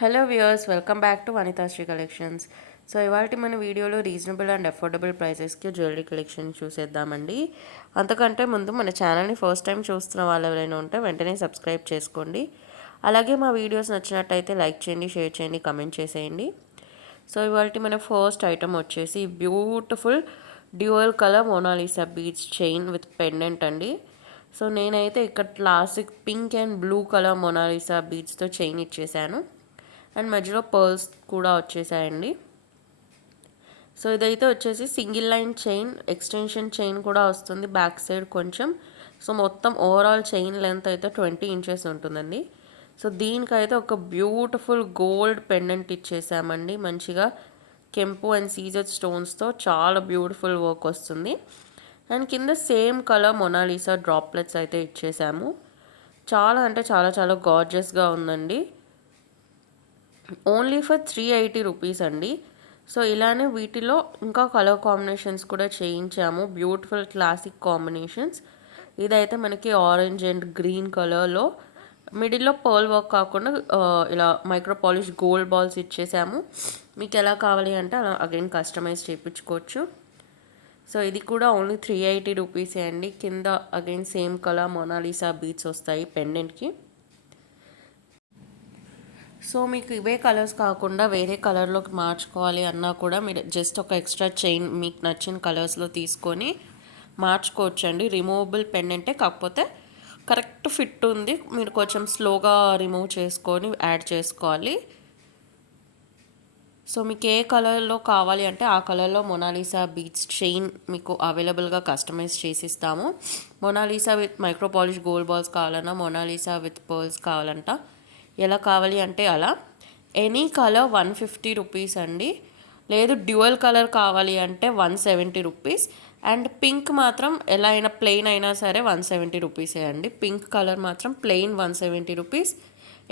Hello viewers, welcome back to Vanithasri collections. So ఇవాళ మన వీడియోలో రీజనబుల్ అండ్ అఫోర్డబుల్ ప్రైసెస్కి జ్యువెలరీ కలెక్షన్ చూసేద్దామండి. అంతకంటే ముందు మన ఛానల్ని ఫస్ట్ టైం చూస్తున్న వాళ్ళు ఎవరైనా ఉంటే వెంటనే సబ్స్క్రైబ్ చేసుకోండి. అలాగే మా వీడియోస్ నచ్చినట్టయితే లైక్ చేయండి, షేర్ చేయండి, కమెంట్ చేసేయండి. సో ఇవాళ మన ఫస్ట్ ఐటమ్ వచ్చేసి beautiful dual colour Mona Lisa beads chain with pendant అండి. సో నేనైతే ఇక్కడ classic pink and blue colour Mona Lisa బీడ్స్తో చైన్ ఇచ్చేసాను. అండ్ మధ్యలో పర్ల్స్ కూడా వచ్చేసాయండి. సో ఇదైతే వచ్చేసి single line chain, extension chain కూడా వస్తుంది బ్యాక్ సైడ్ కొంచెం. సో మొత్తం ఓవరాల్ చైన్ లెంత్ అయితే 20 ఇంచెస్ ఉంటుందండి. సో దీనికైతే ఒక బ్యూటిఫుల్ గోల్డ్ పెండెంట్ ఇచ్చేసామండి. మంచిగా కెంపు అండ్ సీజర్ స్టోన్స్తో చాలా బ్యూటిఫుల్ వర్క్ వస్తుంది. అండ్ కింద సేమ్ కలర్ మొనాలిసా డ్రాప్లెట్స్ అయితే ఇచ్చేసాము. చాలా అంటే చాలా చాలా గార్జియస్గా ఉందండి. ఓన్లీ ఫర్ 380 రూపీస్ అండి. సో ఇలానే వీటిలో ఇంకా కలర్ కాంబినేషన్స్ కూడా చేయించాము, బ్యూటిఫుల్ క్లాసిక్ కాంబినేషన్స్. ఇదైతే మనకి ఆరెంజ్ అండ్ గ్రీన్ కలర్లో మిడిల్లో పర్ల్ వర్క్ కాకుండా ఇలా మైక్రో పాలిష్ గోల్డ్ బాల్స్ ఇచ్చేసాము. మీకు ఎలా కావాలి అంటే అలా అగైన్ కస్టమైజ్ చేయించుకోవచ్చు. సో ఇది కూడా ఓన్లీ 380 రూపీసే అండి. కింద again same colour Mona Lisa beads వస్తాయి పెండెంట్కి. సో మీకు ఇవే కలర్స్ కాకుండా వేరే కలర్లోకి మార్చుకోవాలి అన్నా కూడా మీరు జస్ట్ ఒక ఎక్స్ట్రా చైన్ మీకు నచ్చిన కలర్స్లో తీసుకొని మార్చుకోవచ్చండి. రిమూవబుల్ పెండెంటే, కాకపోతే కరెక్ట్ ఫిట్ ఉంది. మీరు కొంచెం స్లోగా రిమూవ్ చేసుకొని యాడ్ చేసుకోవాలి. సో మీకు ఏ కలర్లో కావాలి అంటే ఆ కలర్లో మొనాలిసా బీట్స్ చైన్ మీకు అవైలబుల్గా కస్టమైజ్ చేసిస్తాము. Mona Lisa with micro polish gold balls కావాలన్నా, మొనాలిసా విత్ పర్ల్స్ కావాలంట, ఎలా కావాలి అంటే అలా. ఎనీ కలర్ 150 రూపీస్ అండి. లేదు డ్యూయల్ కలర్ కావాలి అంటే 170 రూపీస్. అండ్ పింక్ మాత్రం ఎలా అయినా ప్లెయిన్ అయినా సరే 170 రూపీసే అండి. పింక్ కలర్ మాత్రం plain 170 rupees.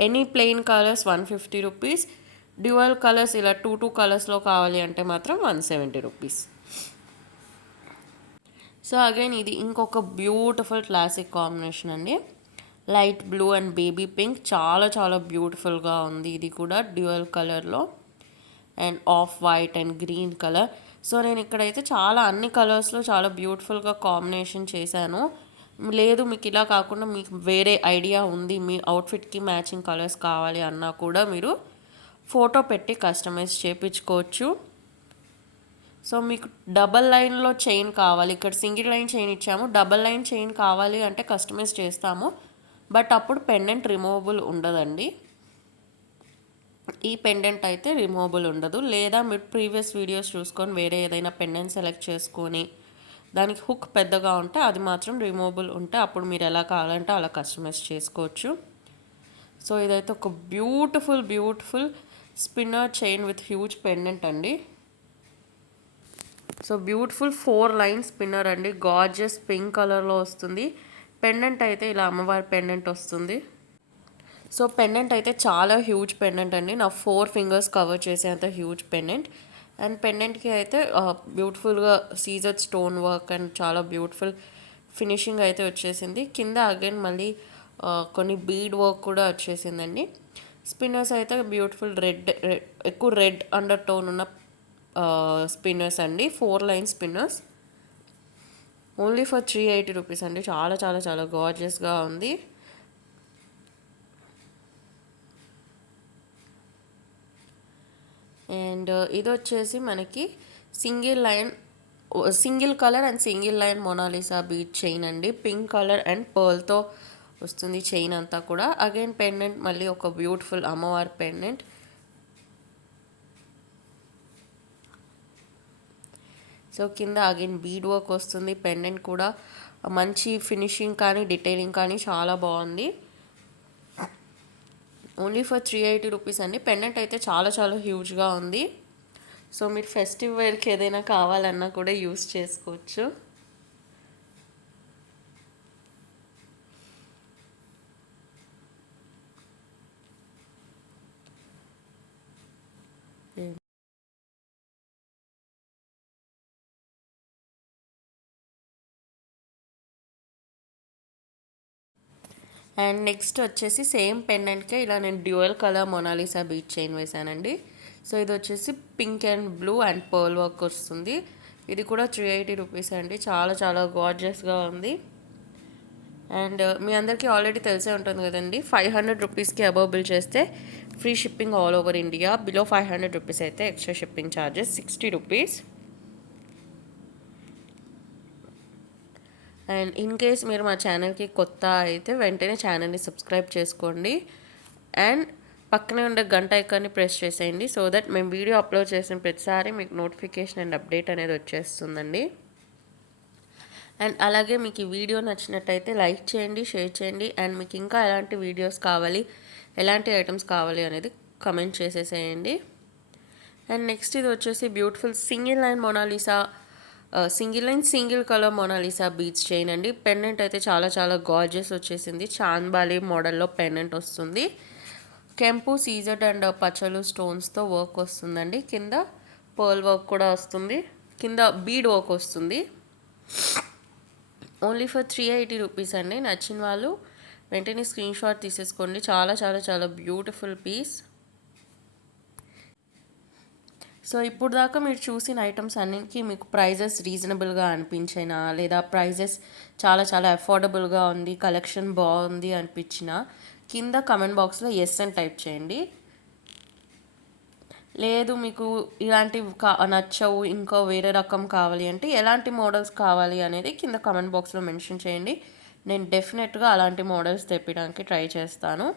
Any plain colours 150 rupees. Dual colours ఇలా టూ కలర్స్లో కావాలి అంటే మాత్రం 170 రూపీస్. సో అగైన్ ఇది ఇంకొక బ్యూటిఫుల్ క్లాసిక్ కాంబినేషన్ అండి. Light blue and baby pink చాలా చాలా బ్యూటిఫుల్గా ఉంది. ఇది కూడా డ్యూయల్ కలర్లో and off white and green colour. So నేను ఇక్కడైతే చాలా అన్ని కలర్స్లో చాలా బ్యూటిఫుల్గా కాంబినేషన్ చేశాను. లేదు మీకు ఇలా కాకుండా మీకు వేరే ఐడియా ఉంది, మీ అవుట్ఫిట్కి మ్యాచింగ్ కలర్స్ కావాలి అన్నా కూడా మీరు ఫోటో పెట్టి కస్టమైజ్ చేయించుకోవచ్చు. సో మీకు డబల్ లైన్లో చైన్ కావాలి, ఇక్కడ సింగిల్ లైన్ చైన్ ఇచ్చాము, డబల్ లైన్ చైన్ కావాలి అంటే కస్టమైజ్ చేస్తాము. బట్ అప్పుడు పెండెంట్ రిమూవబుల్ ఉండదండి. ఈ పెండెంట్ అయితే రిమూవబుల్ ఉండదు. లేదా మీరు ప్రీవియస్ వీడియోస్ చూసుకొని వేరే ఏదైనా పెండెంట్ సెలెక్ట్ చేసుకొని దానికి హుక్ పెద్దగా ఉంటే అది మాత్రం రిమూవబుల్ ఉంటే అప్పుడు మీరు ఎలా కావాలంటే అలా కస్టమైజ్ చేసుకోవచ్చు. సో ఇదైతే ఒక beautiful beautiful spinner chain with huge pendant అండి. సో బ్యూటిఫుల్ 4 లైన్ స్పిన్నర్ అండి. గార్జియస్ పింక్ కలర్లో వస్తుంది. పెండెంట్ అయితే ఇలా అమ్మవారి పెండెంట్ వస్తుంది. సో పెండెంట్ అయితే చాలా హ్యూజ్ పెండెంట్ అండి. నా 4 ఫింగర్స్ కవర్ చేసేంత హ్యూజ్ పెండెంట్. అండ్ పెండెంట్కి అయితే బ్యూటిఫుల్గా సీజర్ స్టోన్ వర్క్ అండ్ చాలా బ్యూటిఫుల్ ఫినిషింగ్ అయితే వచ్చేసింది. కింద అగైన్ మళ్ళీ కొన్ని బీడ్ వర్క్ కూడా వచ్చేసిందండి. స్పిన్నర్స్ అయితే బ్యూటిఫుల్ రెడ్, ఎక్కువ రెడ్ అండర్ టోన్ ఉన్న స్పిన్నర్స్ అండి. 4 line spinners only for 380 rupees అండి. చాలా చాలా చాలా గార్జియస్గా ఉంది. అండ్ ఇది వచ్చేసి మనకి single colour and single line Mona Lisa beat chain అండి. పింక్ కలర్ అండ్ పర్ల్తో వస్తుంది చైన్ అంతా కూడా. అగైన్ పెండెంట్ మళ్ళీ ఒక బ్యూటిఫుల్ అమ్మవారి పెండెంట్. సో కింద అగైన్ బీడ్ వర్క్ వస్తుంది. పెండెంట్ కూడా మంచి ఫినిషింగ్ కానీ డీటెయిలింగ్ కానీ చాలా బాగుంది. ఓన్లీ ఫర్ 380 రూపీస్ అండి. పెండెంట్ అయితే చాలా చాలా హ్యూజ్గా ఉంది. సో మీరు ఫెస్టివ్ వేర్కి ఏదైనా కావాలన్నా కూడా యూస్ చేసుకోవచ్చు. అండ్ నెక్స్ట్ వచ్చేసి సేమ్ పెండెంట్కే ఇలా నేను dual colour Mona Lisa beat chain వేసానండి. సో ఇది వచ్చేసి pink and blue and pearl work వస్తుంది. ఇది కూడా 380 రూపీస్ అండి. చాలా చాలా గార్జియస్గా ఉంది. అండ్ మీ అందరికీ ఆల్రెడీ తెలిసే ఉంటుంది కదండి, 500 రూపీస్కి అబవ్ బిల్ చేస్తే free shipping all over India. Below 500 rupees అయితే extra shipping charges 60 rupees. And in case మీరు మా ఛానల్కి కొత్త అయితే వెంటనే ఛానల్ని సబ్స్క్రైబ్ చేసుకోండి. అండ్ పక్కనే ఉండే గంట ఐకాన్ని ప్రెస్ చేసేయండి. సో దట్ మేము వీడియో అప్లోడ్ చేసిన ప్రతిసారి మీకు నోటిఫికేషన్ అండ్ అప్డేట్ అనేది వచ్చేస్తుందండి. అండ్ అలాగే మీకు ఈ వీడియో నచ్చినట్టయితే లైక్ చేయండి, షేర్ చేయండి. అండ్ మీకు ఇంకా ఎలాంటి వీడియోస్ కావాలి, ఎలాంటి ఐటమ్స్ కావాలి అనేది కమెంట్ చేసేసేయండి. అండ్ నెక్స్ట్ ఇది వచ్చేసి beautiful single line Mona Lisa, single colour Mona Lisa beads chain అండి. పెండెంట్ అయితే చాలా చాలా గార్జియస్ వచ్చేసింది. చాంద్బాలి మోడల్లో పెండెంట్ వస్తుంది. కెంపు, సీజెడ్ అండ్ పచ్చలు స్టోన్స్తో వర్క్ వస్తుందండి. కింద పర్ల్ వర్క్ కూడా వస్తుంది, కింద బీడ్ వర్క్ వస్తుంది. ఓన్లీ ఫర్ 380 రూపీస్ అండి. నచ్చిన వాళ్ళు వెంటనే స్క్రీన్ షాట్ తీసేసుకోండి. చాలా చాలా చాలా బ్యూటిఫుల్ పీస్. సో ఇప్పుడు దాకా మీరు చూసిన ఐటమ్స్ అన్నిటికీ మీకు ప్రైజెస్ రీజనబుల్గా అనిపించినా, లేదా ప్రైజెస్ చాలా చాలా అఫోర్డబుల్గా ఉంది, కలెక్షన్ బాగుంది అనిపించిన కింద కమెంట్ బాక్స్లో ఎస్ అని టైప్ చేయండి. లేదు మీకు ఇలాంటివి నచ్చవు, ఇంకా వేరే రకం కావాలి అంటే ఎలాంటి మోడల్స్ కావాలి అనేది కింద కమెంట్ బాక్స్లో మెన్షన్ చేయండి. నేను డెఫినెట్గా అలాంటి మోడల్స్ తెప్పడానికి ట్రై చేస్తాను.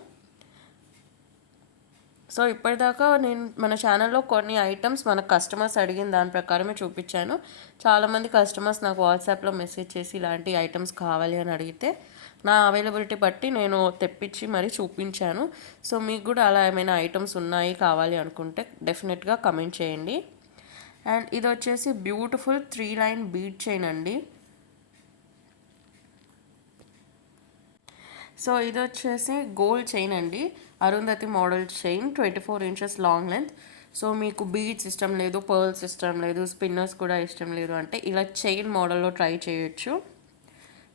సో ఇప్పటిదాకా నేను మన ఛానల్లో కొన్ని ఐటమ్స్ మన కస్టమర్స్ అడిగిన దాని ప్రకారమే చూపించాను. చాలామంది కస్టమర్స్ నాకు వాట్సాప్లో మెసేజ్ చేసి ఇలాంటి ఐటమ్స్ కావాలి అని అడిగితే నా అవైలబిలిటీ బట్టి నేను తెప్పించి మరీ చూపించాను. సో మీకు కూడా అలా ఏమైనా ఐటమ్స్ ఉన్నాయి కావాలి అనుకుంటే డెఫినెట్గా కమెంట్ చేయండి. అండ్ ఇది వచ్చేసి బ్యూటిఫుల్ 3 లైన్ బీడ్ చైన్ అండి. సో ఇది వచ్చేసి గోల్డ్ చైన్ అండి, Arundhati model chain, 24 inches long length. So మీకు బీడ్స్ ఇష్టం లేదు, పర్ల్స్ ఇష్టం లేదు, స్పిన్నర్స్ కూడా ఇష్టం లేదు అంటే ఇలా చైన్ మోడల్లో ట్రై చేయొచ్చు.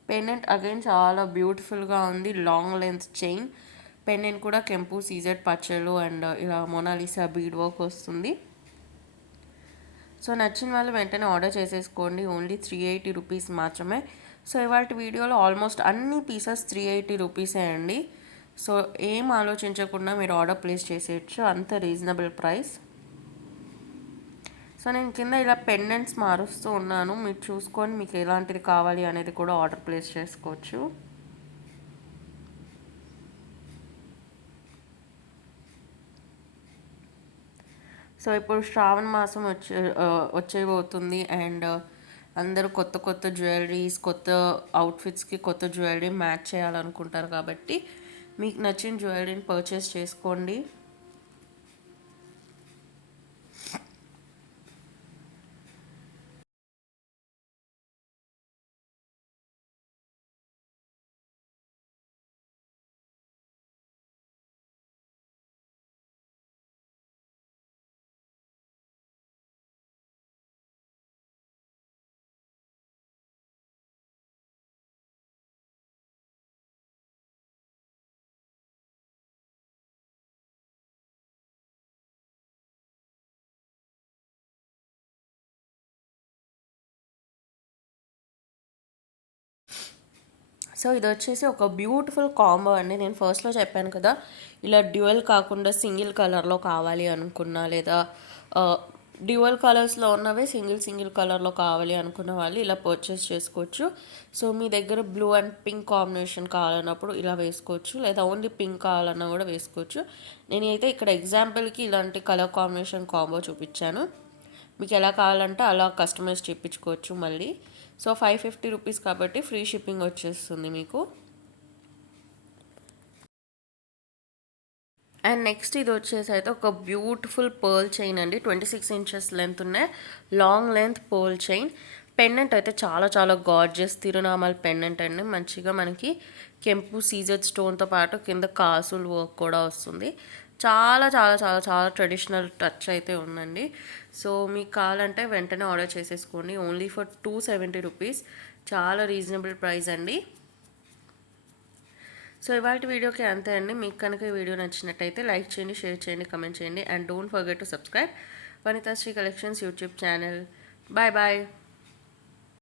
పెండెంట్ అగైన్ చాలా బ్యూటిఫుల్గా ఉంది, లాంగ్ లెంత్ చైన్. పెండెంట్ కూడా కెంపు, సీజెడ్ పచ్చలు అండ్ ఇలా మొనాలిసా బీడ్ వర్క్ వస్తుంది. సో నచ్చిన వాళ్ళు వెంటనే ఆర్డర్ చేసేసుకోండి. ఓన్లీ 380 రూపీస్ మాత్రమే. సో ఇవాళ వీడియోలో ఆల్మోస్ట్ అన్ని పీసెస్ 380 రూపీసే అండి. సో ఏం ఆలోచించకుండా మీరు ఆర్డర్ ప్లేస్ చేసేయచ్చు, అంత రీజనబుల్ ప్రైస్. సో నేను కింద ఇలా పెండెంట్స్ మారుస్తూ ఉన్నాను, మీరు చూసుకొని మీకు ఎలాంటిది కావాలి అనేది కూడా ఆర్డర్ ప్లేస్ చేసుకోవచ్చు. సో ఇప్పుడు శ్రావణ మాసం వచ్చేబోతుంది. అండ్ అందరూ కొత్త కొత్త జ్యువెలరీస్, కొత్త అవుట్ఫిట్స్కి కొత్త జ్యువెలరీ మ్యాచ్ చేయాలనుకుంటారు కాబట్టి మీకు నచ్చిన జ్యువెలరీని పర్చేస్ చేసుకోండి. సో ఇది వచ్చేసి ఒక బ్యూటిఫుల్ కాంబో అండి. నేను ఫస్ట్లో చెప్పాను కదా, ఇలా డ్యూయల్ కాకుండా సింగిల్ కలర్లో కావాలి అనుకున్నా, లేదా డ్యూయల్ కలర్స్లో ఉన్నవే సింగిల్ కలర్లో కావాలి అనుకున్న వాళ్ళు ఇలా పర్చేస్ చేసుకోవచ్చు. సో మీ దగ్గర బ్లూ అండ్ పింక్ కాంబినేషన్ కావాలన్నప్పుడు ఇలా వేసుకోవచ్చు, లేదా ఓన్లీ పింక్ కావాలన్నా కూడా వేసుకోవచ్చు. నేనైతే ఇక్కడ ఎగ్జాంపుల్కి ఇలాంటి కలర్ కాంబినేషన్ కాంబో చూపించాను. మీకు ఎలా కావాలంటే అలా కస్టమైజ్ చేయించుకోవచ్చు మళ్ళీ. సో 550 రూపీస్ కాబట్టి ఫ్రీ షిప్పింగ్ వచ్చేస్తుంది మీకు. అండ్ నెక్స్ట్ ఇది వచ్చేసి అయితే ఒక బ్యూటిఫుల్ పర్ల్ చైన్ అండి, 26 ఇంచెస్ లెంత్ ఉన్నాయి, long length pearl chain. Pendant అయితే చాలా చాలా గార్జియస్ తిరునామల్ పెండెంట్ అండి. మంచిగా మనకి కెంపు, సీజెడ్ స్టోన్తో పాటు కింద కాసులు వర్క్ కూడా వస్తుంది. చాలా చాలా చాలా చాలా ట్రెడిషనల్ టచ్ అయితే ఉందండి. సో మీకు కావాలంటే వెంటనే ఆర్డర్ చేసేసుకోండి. ఓన్లీ ఫర్ 270 రూపీస్, చాలా రీజనబుల్ ప్రైస్ అండి. సో ఇవాళ వీడియోకి అంతే అండి. మీకు కనుక ఈ వీడియో నచ్చినట్టయితే లైక్ చేయండి, షేర్ చేయండి, కమెంట్ చేయండి. And don't forget to subscribe Vanithasri collections YouTube channel. Bye bye.